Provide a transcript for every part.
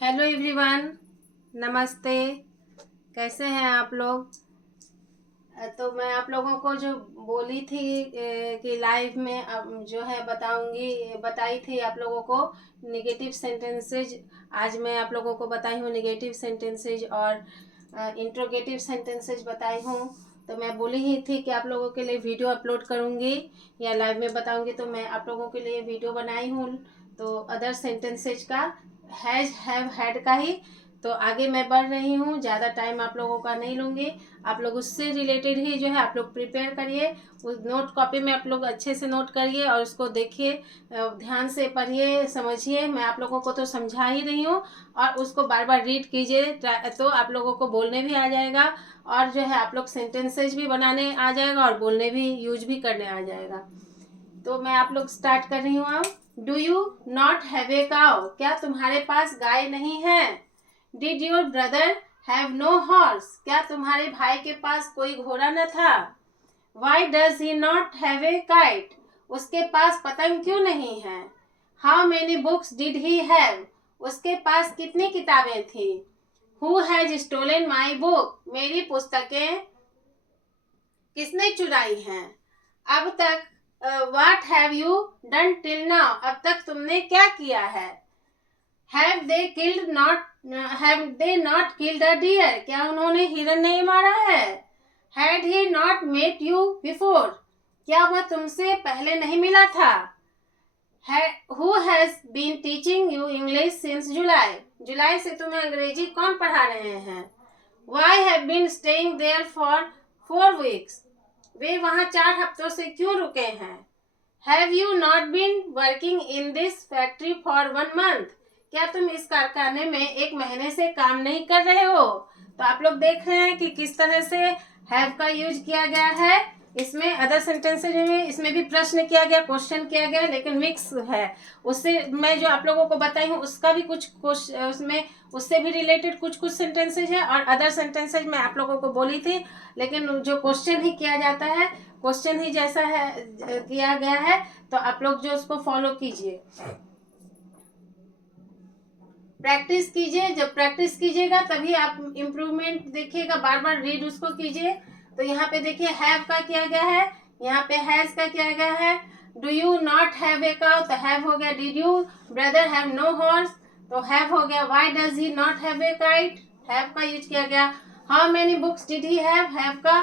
Hello everyone, नमस्ते। कैसे हैं आप लोग? तो मैं आप लोगों को जो बोली थी कि लाइव में अब जो है बताई थी आप लोगों को नेगेटिव सेंटेंसेज। आज मैं आप लोगों को बताई हूँ नेगेटिव सेंटेंसेज और इंट्रोगेटिव सेंटेंसेज बताई हूँ। तो मैं बोली ही थी कि आप लोगों के लिए वीडियो अपलोड करूँगी या लाइव में बताऊँगी, तो मैं आप लोगों के लिए वीडियो बनाई हूँ। तो अदर सेंटेंसेज का हैज हैव हैड का ही। तो आगे मैं बढ़ रही हूँ, ज़्यादा टाइम आप लोगों का नहीं लूँगी। आप लोग उससे रिलेटेड ही जो है आप लोग प्रिपेयर करिए, उस नोट कॉपी में आप लोग अच्छे से नोट करिए और उसको देखिए, ध्यान से पढ़िए, समझिए। मैं आप लोगों को तो समझा ही रही हूँ और उसको बार बार रीड कीजिए, तो आप लोगों को बोलने भी आ जाएगा और जो है आप लोग सेंटेंसेज भी बनाने आ जाएगा और बोलने भी, यूज भी करने आ जाएगा। तो मैं आप लोग स्टार्ट कर रही हूँ अब। Do you not have a cow? क्या तुम्हारे पास गाय नहीं है? Did your brother have no horse? क्या तुम्हारे भाई के पास कोई घोड़ा न था? Why does he not have a kite? उसके पास पतंग क्यों नहीं है? How many books did he have? उसके पास कितनी किताबें थी? Who has stolen my book? मेरी पुस्तकें किसने चुराई हैं? अब तक what have you done till now? अब तक तुमने क्या किया है? Have they not killed a deer? क्या उन्होंने हिरन नहीं मारा है? Had he not met you before? क्या वह तुमसे पहले नहीं मिला था? Who has been teaching you English since July? जुलाई से तुम्हें अंग्रेजी कौन पढ़ा रहे हैं? Why have been staying there for 4 weeks? वे वहां 4 हफ्तों से क्यों रुके हैं? Have you not been working in this factory for 1 month? क्या तुम इस कारखाने में 1 महीने से काम नहीं कर रहे हो? तो आप लोग देख रहे हैं कि किस तरह से हैव का यूज किया गया है। इसमें अदर सेंटेंसेज में इसमें भी प्रश्न किया गया, क्वेश्चन किया गया, लेकिन मिक्स है। उससे मैं जो आप लोगों को बताई हूँ उसका भी कुछ उसमें उससे भी रिलेटेड कुछ कुछ सेंटेंसेज है और अदर सेंटेंसेज मैं आप लोगों को बोली थी, लेकिन जो क्वेश्चन ही किया जाता है, क्वेश्चन ही जैसा है किया गया है, तो आप लोग जो उसको फॉलो कीजिए, प्रैक्टिस कीजिए। जब प्रैक्टिस कीजिएगा तभी आप इम्प्रूवमेंट देखिएगा, बार बार रीड उसको कीजिए। तो यहाँ पे देखिए हैव का किया गया है, यहाँ पे हैज का किया गया है। Do you not have a cow? तो हैव हो गया। Did you brother have no horse? तो हैव हो गया। Why does he not have a kite? Have का यूज किया गया। How many books did he have का।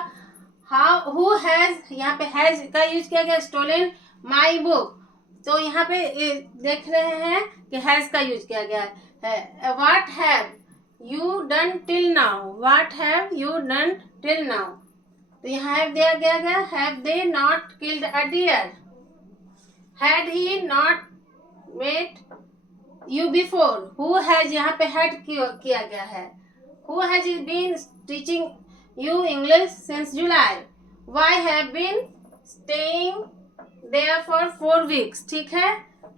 हाउ हु हैज, यहाँ पे हैज का यूज किया गया। स्टोलन माई बुक, तो यहाँ पे देख रहे हैं कि हैज का यूज किया गया है। What have you done till now? What have you done till now? तो यहाँ हैव दिया गया। Have they not killed a deer? Had he not met you before? Who has, यहाँ पे हैड किया गया है। Who has been teaching you English since July? Why have been staying there for 4 weeks? ठीक है।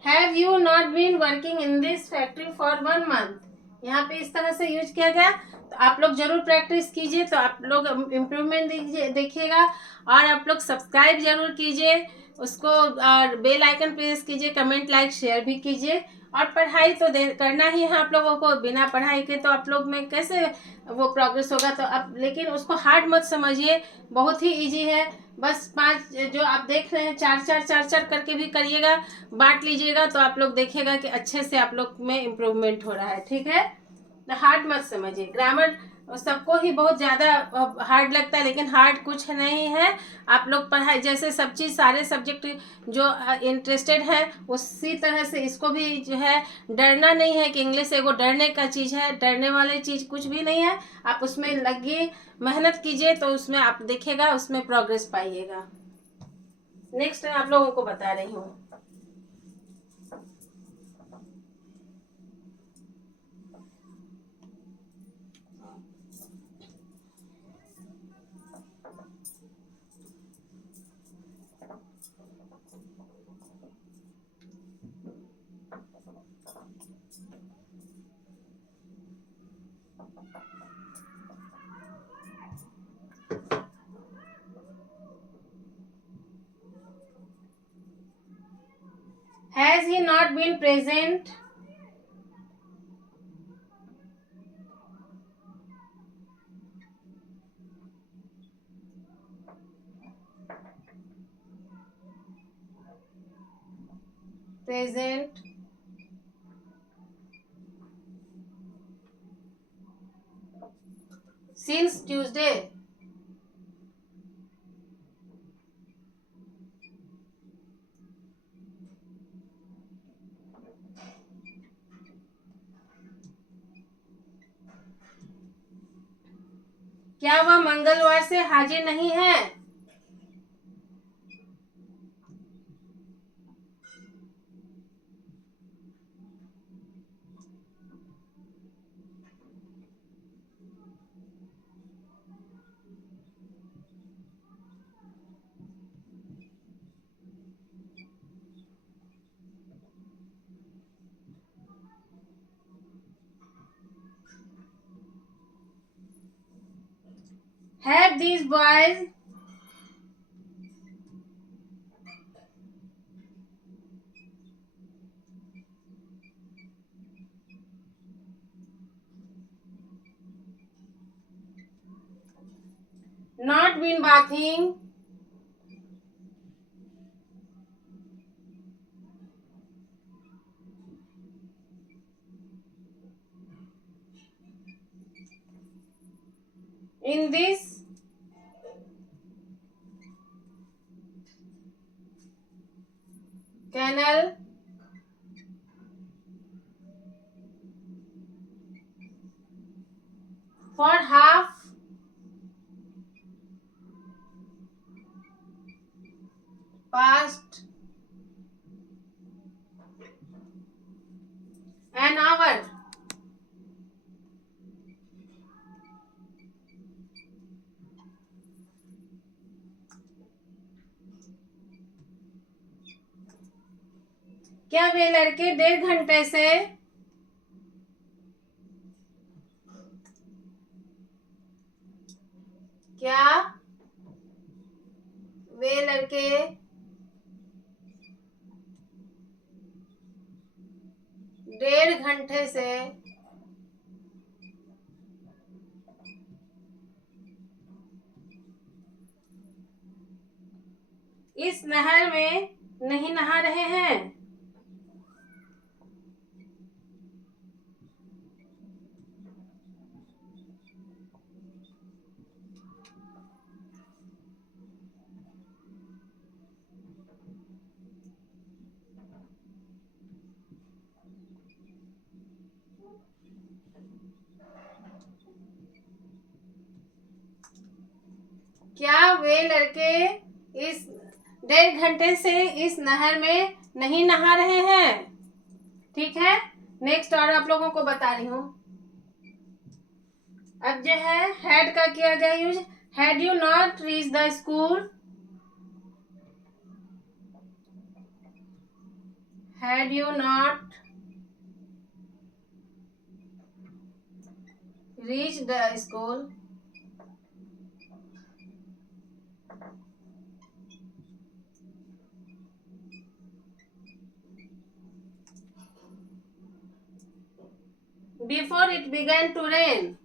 Have you not been working in this factory for 1 month? यहाँ पे इस तरह से यूज किया गया। तो आप लोग जरूर प्रैक्टिस कीजिए, तो आप लोग इम्प्रूवमेंट देखिएगा। और आप लोग सब्सक्राइब जरूर कीजिए उसको, और बेल आइकन प्रेस कीजिए, कमेंट लाइक शेयर भी कीजिए। और पढ़ाई तो करना ही है आप लोगों को, बिना पढ़ाई के तो आप लोग में कैसे वो प्रोग्रेस होगा? तो आप लेकिन उसको हार्ड मत समझिए, बहुत ही इजी है। बस 5 जो आप देख रहे हैं, चार चार चार चार करके भी करिएगा, बांट लीजिएगा, तो आप लोग देखिएगा कि अच्छे से आप लोग में इम्प्रूवमेंट हो रहा है। ठीक है, हार्ड मत समझिए। ग्रामर सबको ही बहुत ज़्यादा हार्ड लगता है, लेकिन हार्ड कुछ नहीं है। आप लोग पढ़ाई जैसे सब चीज़, सारे सब्जेक्ट जो इंटरेस्टेड है उसी तरह से इसको भी जो है, डरना नहीं है कि इंग्लिश एगो डरने का चीज़ है। डरने वाली चीज़ कुछ भी नहीं है। आप उसमें लगिए, मेहनत कीजिए, तो उसमें आप देखिएगा, उसमें प्रोग्रेस पाइएगा। नेक्स्ट मैं आप लोगों को बता रही हूँ। Has he not been present present since Tuesday. क्या वह मंगलवार से हाजिर नहीं है? Have these boys not been bathing in this canal for half past an hour? क्या वे लड़के 1.5 घंटे से क्या वे लड़के 1.5 घंटे से इस नहर में नहीं नहा रहे हैं? क्या वे लड़के इस 1.5 घंटे से इस नहर में नहीं नहा रहे हैं? ठीक है, नेक्स्ट और आप लोगों को बता रही हूँ। अब जो है हैड का किया गया use, had you not reach the school, had you not reach the school, before it began to rain.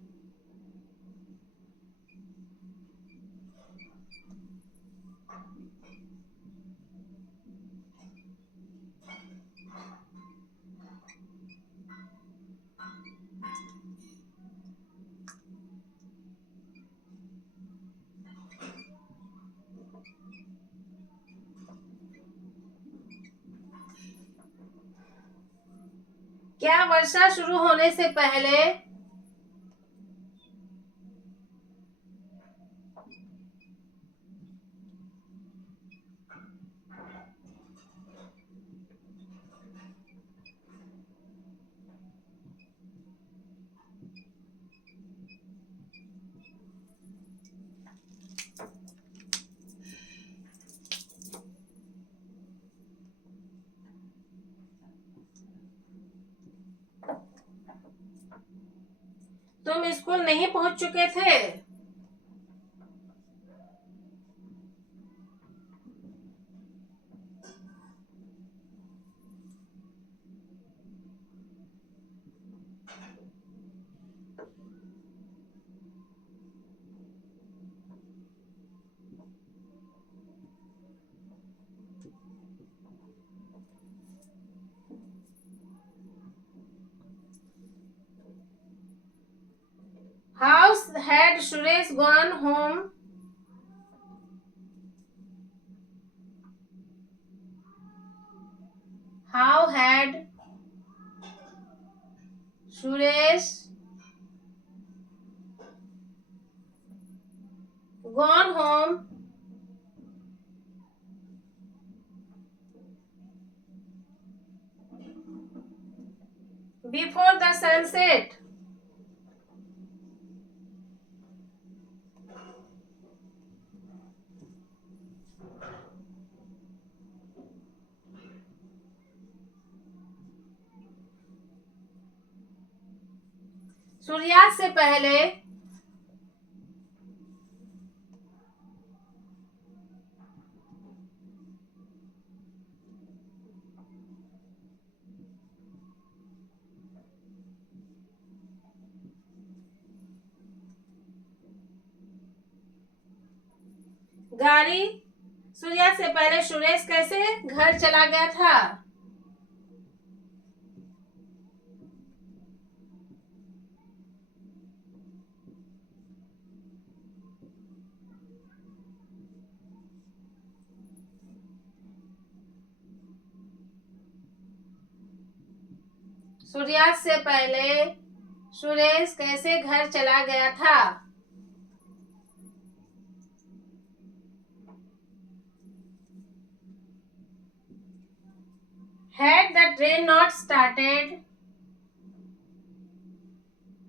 क्या वर्षा शुरू होने से पहले तुम स्कूल नहीं पहुंच चुके थे? How had Suresh gone home? How had Suresh gone home before the sunset? सूर्यास्त से पहले गाड़ी सूर्यास्त से पहले सुरेश कैसे घर चला गया था? सूर्यास्त से पहले सुरेश कैसे घर चला गया था? Had the train not started?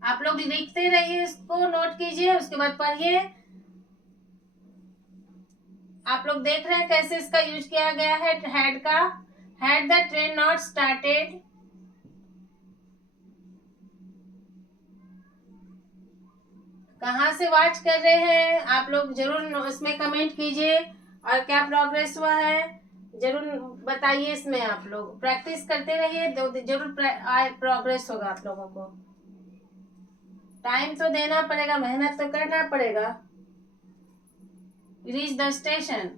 आप लोग लिखते रहिए, इसको नोट कीजिए, उसके बाद पढ़िए। आप लोग देख रहे हैं कैसे इसका यूज किया गया है हैड का। Had the train not started, कहाँ से वॉच कर रहे हैं आप लोग जरूर उसमें कमेंट कीजिए, और क्या प्रोग्रेस हुआ है जरूर बताइए। इसमें आप लोग प्रैक्टिस करते रहिए, जरूर प्रोग्रेस होगा आप लोगों को। टाइम तो देना पड़ेगा, मेहनत तो करना पड़ेगा। Reach the station,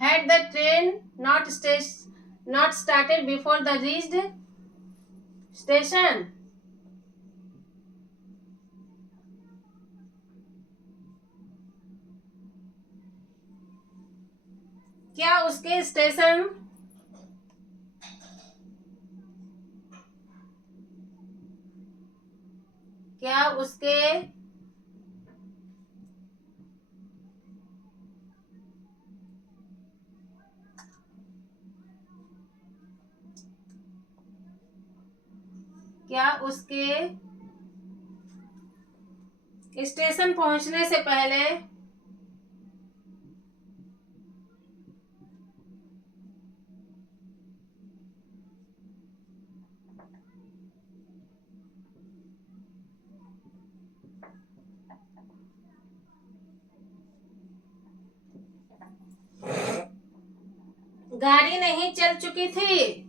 had the train not started before the reached station. क्या उसके स्टेशन क्या उसके क्या उसके स्टेशन पहुंचने से पहले गाड़ी नहीं चल चुकी थी?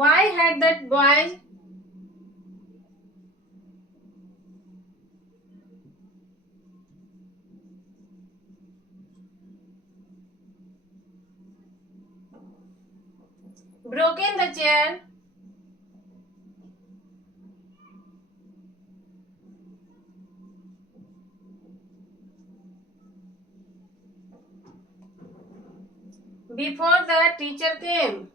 Why had that boy broken the chair before the teacher came?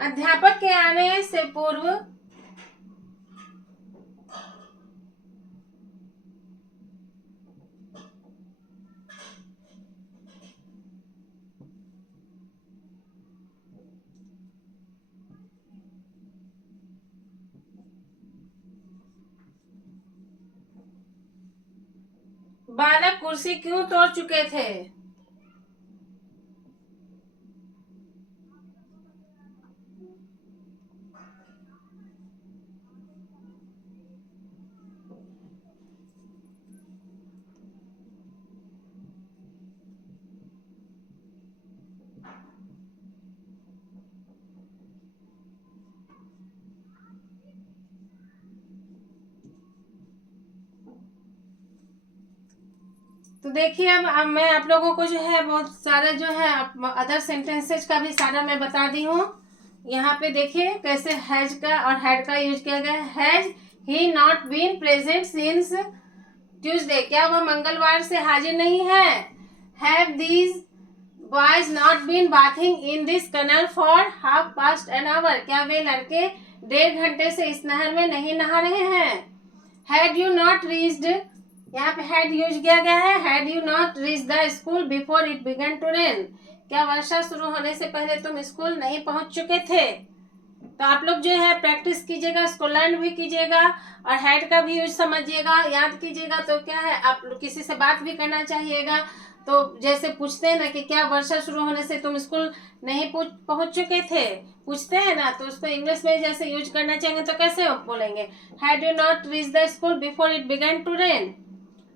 अध्यापक के आने से पूर्व बालक कुर्सी क्यों तोड़ चुके थे? तो देखिए अब मैं आप लोगों को जो है बहुत सारे जो है अदर सेंटेंसेज का भी सारा मैं बता दी हूँ। यहाँ पे देखिए कैसे हैज का और हैड का यूज किया गया है। Has he not been present since Tuesday, क्या वह मंगलवार से हाजिर नहीं है? Have these boys not been bathing in this canal for half past an hour, क्या वे लड़के 1.5 घंटे से इस नहर में नहीं नहा रहे हैं? हैड यू नॉट रीच्ड, यहाँ पे हैड यूज किया गया है। Had you not reach the school before it began to rain, क्या वर्षा शुरू होने से पहले तुम स्कूल नहीं पहुंच चुके थे? तो आप लोग जो है प्रैक्टिस कीजिएगा, इसको लर्न भी कीजिएगा और हैड का भी यूज समझिएगा, याद कीजिएगा। तो क्या है, आप किसी से बात भी करना चाहिएगा तो जैसे पूछते हैं ना कि क्या वर्षा शुरू होने से तुम स्कूल नहीं पहुंच चुके थे, पूछते हैं ना, तो उसको इंग्लिश में जैसे यूज करना चाहेंगे तो कैसे बोलेंगे? Had you not reach the school before it began to rain.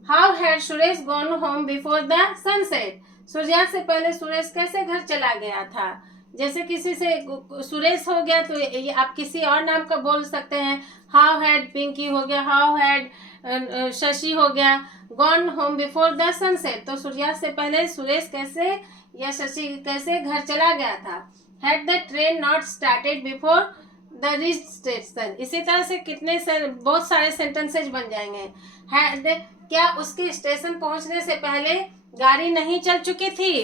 How had Suresh gone home before the sunset, सूर्यास्त से पहले सुरेश कैसे घर चला गया था? जैसे किसी से सुरेश हो गया तो ये आप किसी और नाम का बोल सकते हैं। हाउ हैड पिंकी हो गया, हाउ हैड शशि हो गया। Gone home before the sunset, तो सूर्यास्त से पहले सुरेश कैसे या शशि कैसे घर चला गया था? Had the train not started before the reach station, इसी तरह से कितने बहुत सारे सेंटेंसेज बन जाएंगे। हैड, क्या उसके स्टेशन पहुंचने से पहले गाड़ी नहीं चल चुकी थी?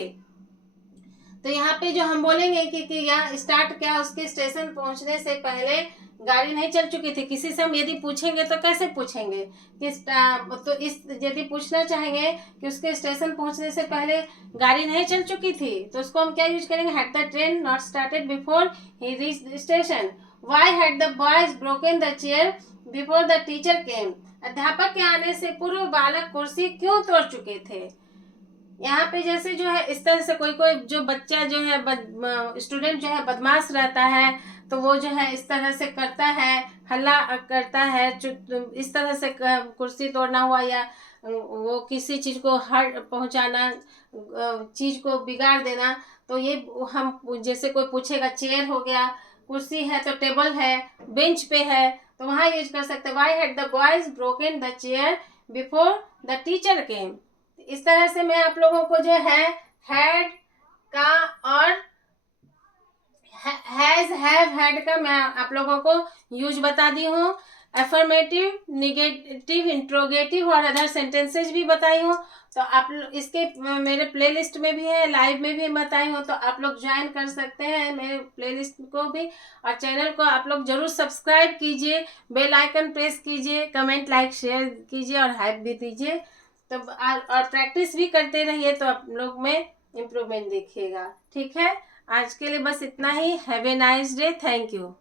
तो यहाँ पे जो हम बोलेंगे कि यहाँ स्टार्ट, क्या उसके स्टेशन पहुंचने से पहले गाड़ी नहीं चल चुकी थी? किसी से हम यदि पूछेंगे तो कैसे पूछेंगे तो इस यदि पूछना चाहेंगे कि उसके स्टेशन पहुंचने से पहले गाड़ी नहीं चल चुकी थी तो उसको हम क्या यूज करेंगे? Had the train not started before he reach the station. Why had the boys broken the chair before the teacher came, अध्यापक के आने से पूर्व बालक कुर्सी क्यों तोड़ चुके थे? यहाँ पे जैसे जो है इस तरह से कोई कोई जो बच्चा जो है स्टूडेंट जो है बदमाश रहता है तो वो जो है इस तरह से करता है, हल्ला करता है, इस तरह से कुर्सी तोड़ना हुआ या वो किसी चीज को हर्ट पहुंचाना, चीज को बिगाड़ देना। तो ये हम जैसे कोई पूछेगा चेयर हो गया, कुर्सी है तो टेबल है, बेंच पे है, तो वहां यूज कर सकते हैं why had the boys broken the chair before the teacher came. इस तरह से मैं आप लोगों को जो है हैड का और हैज हैव हैड का मैं आप लोगों को यूज बता दी हूँ। एफर्मेटिव, निगेटिव, इंट्रोगेटिव और अदर सेंटेंसेज भी बताई हूँ। तो आप इसके मेरे प्लेलिस्ट में भी है, लाइव में भी बताई हूँ, तो आप लोग ज्वाइन कर सकते हैं मेरे प्लेलिस्ट को भी। और चैनल को आप लोग जरूर सब्सक्राइब कीजिए, बेल आइकन प्रेस कीजिए, कमेंट लाइक शेयर कीजिए और हाइप भी दीजिए। तो और प्रैक्टिस भी करते रहिए तो आप लोग में इम्प्रूवमेंट देखिएगा। ठीक है, आज के लिए बस इतना ही। Have a nice day, thank you.